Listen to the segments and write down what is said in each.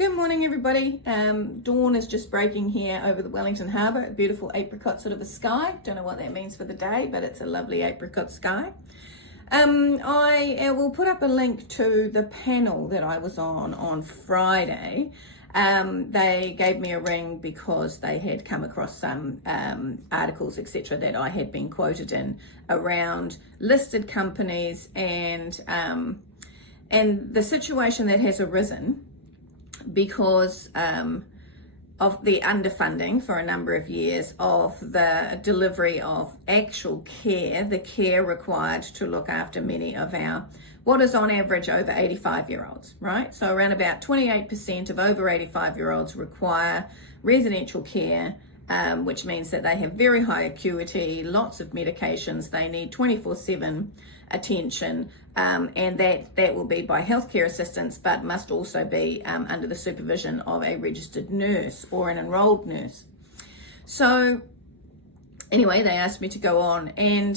Good morning, everybody. Dawn is just breaking here over the Wellington Harbour. A beautiful apricot sort of a sky. Don't know what that means for the day, but it's a lovely apricot sky. I will put up a link to the panel that I was on Friday. They gave me a ring because they had come across some articles, etc., that I had been quoted in around listed companies and the situation that has arisen because of the underfunding for a number of years of the delivery of actual care, the care required to look after many of our, what is on average over 85-year-olds, right? So around about 28% of over 85-year-olds require residential care, which means that they have very high acuity, lots of medications, they need 24/7 attention, and that will be by healthcare assistants, but must also be under the supervision of a registered nurse or an enrolled nurse. So anyway, they asked me to go on, and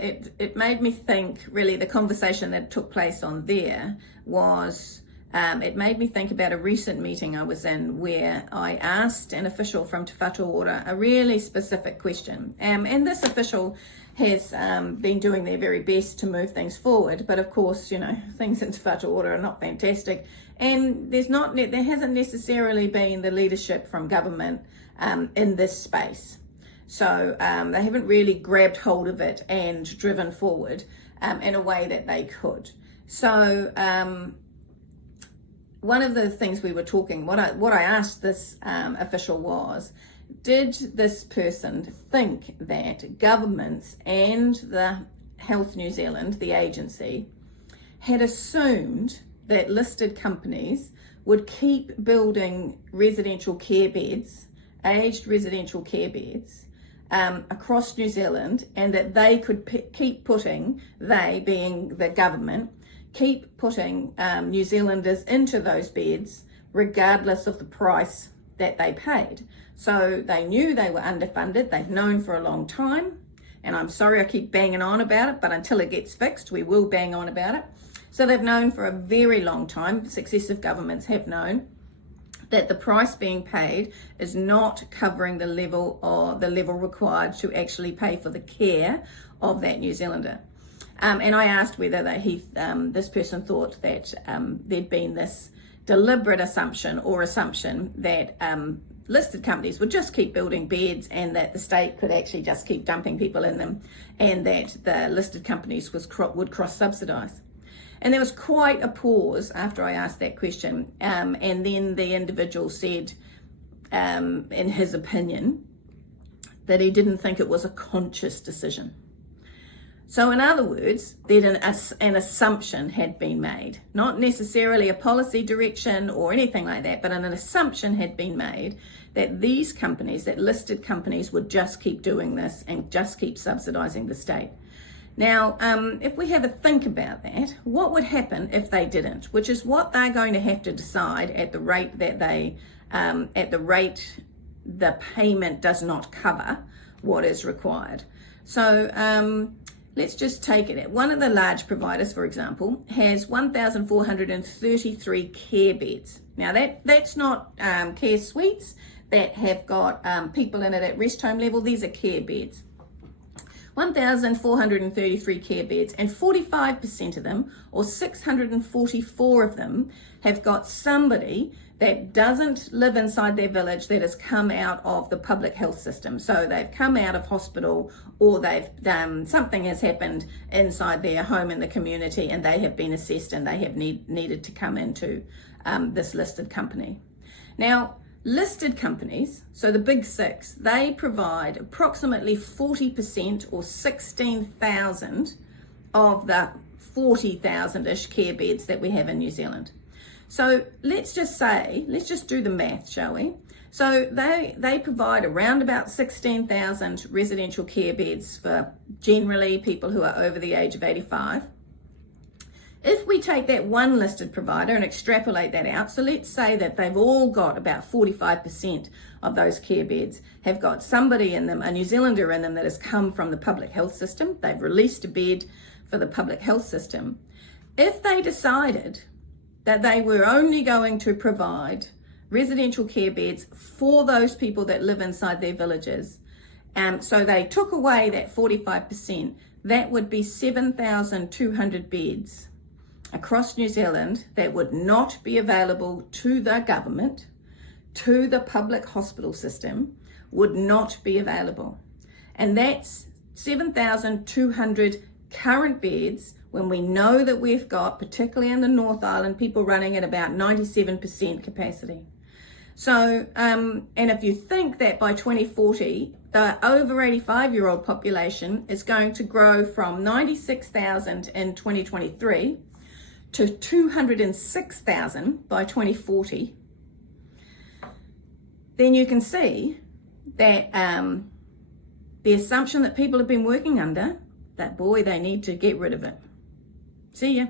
it made me think, really, the conversation that took place on there was, it made me think about a recent meeting I was in where I asked an official from Te Whatu Ora a really specific question. And this official has been doing their very best to move things forward, but of course, you know, things in Te Whatu Ora are not fantastic, and there hasn't necessarily been the leadership from government in this space. So they haven't really grabbed hold of it and driven forward in a way that they could. So one of the things we were talking, what I asked this official was, did this person think that governments and the Health New Zealand, the agency, had assumed that listed companies would keep building residential care beds, aged residential care beds, across New Zealand, and that they could keep putting, they being the government, keep putting New Zealanders into those beds regardless of the price that they paid. So they knew they were underfunded, they've known for a long time, and I'm sorry I keep banging on about it, but until it gets fixed, we will bang on about it. So they've known for a very long time, successive governments have known, that the price being paid is not covering the level required to actually pay for the care of that New Zealander. And I asked whether this person thought that there'd been this deliberate assumption that listed companies would just keep building beds and that the state could actually just keep dumping people in them, and that the listed companies would cross-subsidise. And there was quite a pause after I asked that question, and then the individual said, in his opinion, that he didn't think it was a conscious decision. So in other words, that an assumption had been made, not necessarily a policy direction or anything like that, but an assumption had been made that these companies, that listed companies, would just keep doing this and just keep subsidising the state. Now, if we have a think about that, what would happen if they didn't? Which is what they're going to have to decide at the rate that the payment does not cover what is required. So let's just take it. One of the large providers, for example, has 1,433 care beds. Now that's not care suites that have got people in it at rest home level. These are care beds. 1,433 care beds, and 45% of them, or 644 of them, have got somebody that doesn't live inside their village that has come out of the public health system. So they've come out of hospital, or they've something has happened inside their home in the community and they have been assessed and they have needed to come into this listed company. Now, listed companies, so the big six, they provide approximately 40%, or 16,000 of the 40,000-ish care beds that we have in New Zealand. So let's just do the math, shall we? So they provide around about 16,000 residential care beds for generally people who are over the age of 85. If we take that one listed provider and extrapolate that out, so let's say that they've all got about 45% of those care beds have got somebody in them, a New Zealander in them, that has come from the public health system. They've released a bed for the public health system. If they decided that they were only going to provide residential care beds for those people that live inside their villages. So they took away that 45%. That would be 7,200 beds across New Zealand that would not be available to the government, to the public hospital system, would not be available. And that's 7,200 current beds when we know that we've got, particularly in the North Island, people running at about 97% capacity. So, and if you think that by 2040, the over 85-year-old population is going to grow from 96,000 in 2023 to 206,000 by 2040, then you can see that the assumption that people have been working under, that boy, they need to get rid of it. See ya.